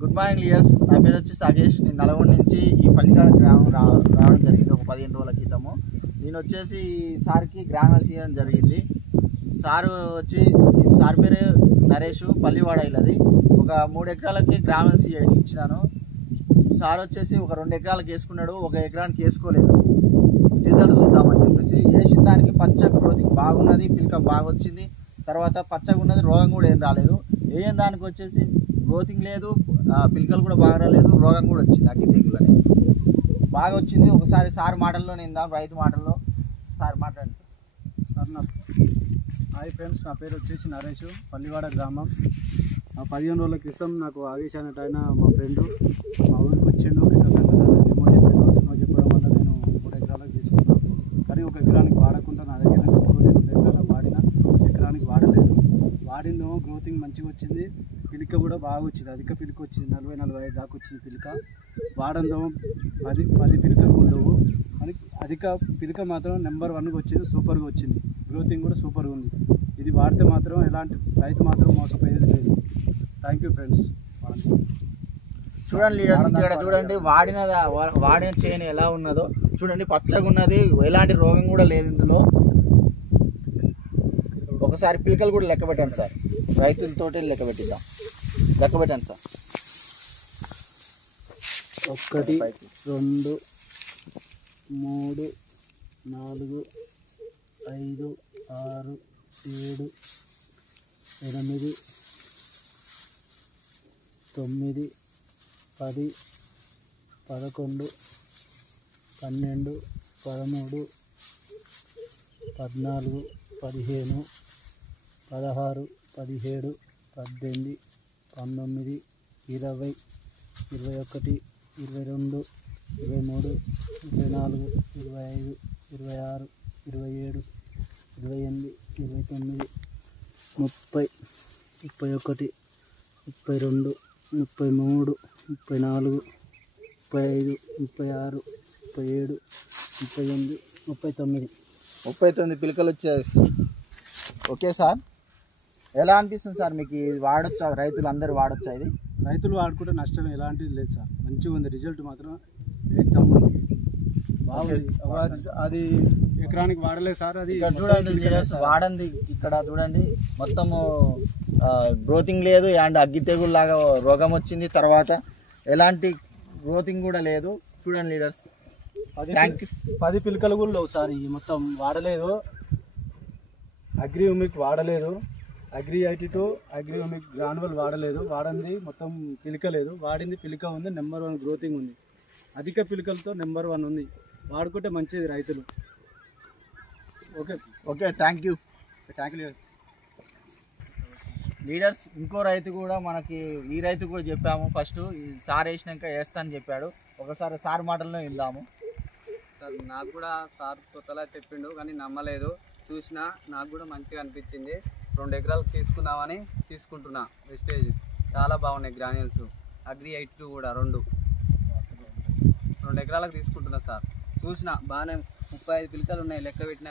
Good morning Lear's. నా పేరు వచ్చి సాగేష్. నేను నల్గొండ నుంచి ఈ పల్లికాడ గ్రామం రావడం జరిగింది ఒక 15 రోజుల క్రితము. నేను వచ్చేసి సార్కి గ్రామాలు చేయడం జరిగింది. సారు వచ్చి సార్ పేరు నరేష్, పల్లివాడ ఇల్లది. ఒక 3 ఎకరాలకి గ్రామాలు ఇచ్చినాను. సార్ వచ్చేసి ఒక 2 ఎకరాలకు వేసుకున్నాడు, 1 ఎకరానికి వేసుకోలేదు. రిజల్ట్ చూద్దామని చెప్పేసి వేసిన దానికి పచ్చ గ్రోతింగ్ బాగున్నది, పిలక బాగా వచ్చింది. తర్వాత పచ్చగా ఉన్నది, రోగం కూడా ఏం రాలేదు. వేయని దానికి వచ్చేసి గ్రోతింగ్ లేదు, పిలకలు కూడా బాగా రాలేదు, రోగం కూడా వచ్చింది, అగ్గి తెగులు అనేది బాగా వచ్చింది. ఒకసారి సార్ మాటల్లో నేను రైతు మాటల్లో సార్ మాట్లాడండి. సార్ హాయ్ ఫ్రెండ్స్, నా పేరు వచ్చేసి నరేష్, పల్లివాడ గ్రామం. 15 రోజుల క్రితం నాకు ఆగేష్ అనేట ఆయన మా ఫ్రెండ్ మా ఊరికి వచ్చిండు. కింద సంఘటన డెమో చెప్పడం వల్ల నేను 3 ఎకరాలకు తీసుకున్నాను. కానీ 1 ఎకరానికి వాడకుండా నా దగ్గర పెట్టుకొని 2 ఎకరాలకు వాడిన, ఎకరానికి వాడలేదు. వాడిందేమో గ్రోతింగ్ మంచిగా వచ్చింది, పిలిక కూడా బాగా వచ్చింది, అధిక పిలిక వచ్చింది, 40-45 దాకా వచ్చింది పిలిక. వాడందేమో 10 పిలికలు ఉండవు, అని అధిక పిలిక మాత్రం నెంబర్ 1గా వచ్చింది, సూపర్గా వచ్చింది. గ్రోతింగ్ కూడా సూపర్గా ఉంది. ఇది వాడితే మాత్రం ఎలాంటి రైతు మాత్రం మోసపోయేది లేదు. Thank you friends. చూడండి లీడర్స్, ఇక్కడ చూడండి వాడిన చేను ఎలా ఉన్నదో చూడండి, పచ్చగా ఉన్నది, ఎలాంటి రోగం కూడా లేదు ఇందులో. ఒకసారి పిలకలు కూడా లెక్క పెట్టండి సార్, రైతులతోటి లెక్క పెట్టిద్దాం. లెక్క పెట్టండి సార్. 1 2 3 4 5 6 7 8 9 10 11 12 13 14 15 16 17 18 19 20 21 22 23 24 25 26 27 28 29 30 31 32 33 34 35 36 37 38 39 పిలకలు వచ్చేసి. ఓకే సార్, ఎలా అనిపిస్తుంది సార్ మీకు? ఇది వాడొచ్చా? రైతులు అందరూ వాడొచ్చా? ఇది రైతులు వాడుకుంటే నష్టం ఎలాంటిది లేదు సార్, మంచిగా ఉంది. రిజల్ట్ మాత్రం ఏకదమ్ ఉంది, బాగుంది. అది ఎకరానికి వాడలేదు సార్. అది చూడండి వాడండి, ఇక్కడ చూడండి మొత్తము గ్రోతింగ్ లేదు, అండ్ అగ్గి తెగులు లాగా రోగం వచ్చింది. తర్వాత ఎలాంటి గ్రోతింగ్ కూడా లేదు. చూడండి లీడర్స్, 10 పిలకలు కూడా లేవు సార్. ఈ మొత్తం వాడలేదు, అగ్రియూమిక్ వాడలేదు, అగ్రి 82 అగ్రియూమిక్ గ్రానువల్ వాడలేదు. వాడింది మొత్తం పిలిక లేదు, వాడింది పిలిక ఉంది, నెంబర్ 1 గ్రోతింగ్ ఉంది, అధిక పిలికలతో నెంబర్ 1 ఉంది. వాడుకుంటే మంచిది రైతులు. Okay thank you leaders. Leaders ఇంకో రైతు కూడా మనకి, ఈ రైతు కూడా చెప్పాము ఫస్ట్, ఈ సార్ వేసినాక వేస్తా అని చెప్పాడు. ఒకసారి సార్ మాటల్లో వెళ్దాము. సార్ నాకు కూడా సార్ కొత్తలా చెప్పిండు, కానీ నమ్మలేదు. చూసినా నాకు కూడా మంచిగా అనిపించింది. 2 ఎకరాలకు తీసుకుందామని తీసుకుంటున్నా. వెస్టేజ్ చాలా బాగున్నాయి గ్రాన్యూల్స్. అగ్రి 82 కూడా 2 ఎకరాలకు తీసుకుంటున్నా సార్. చూసిన బాగానే 35 పిలకలు ఉన్నాయి, లెక్క పెట్టిన.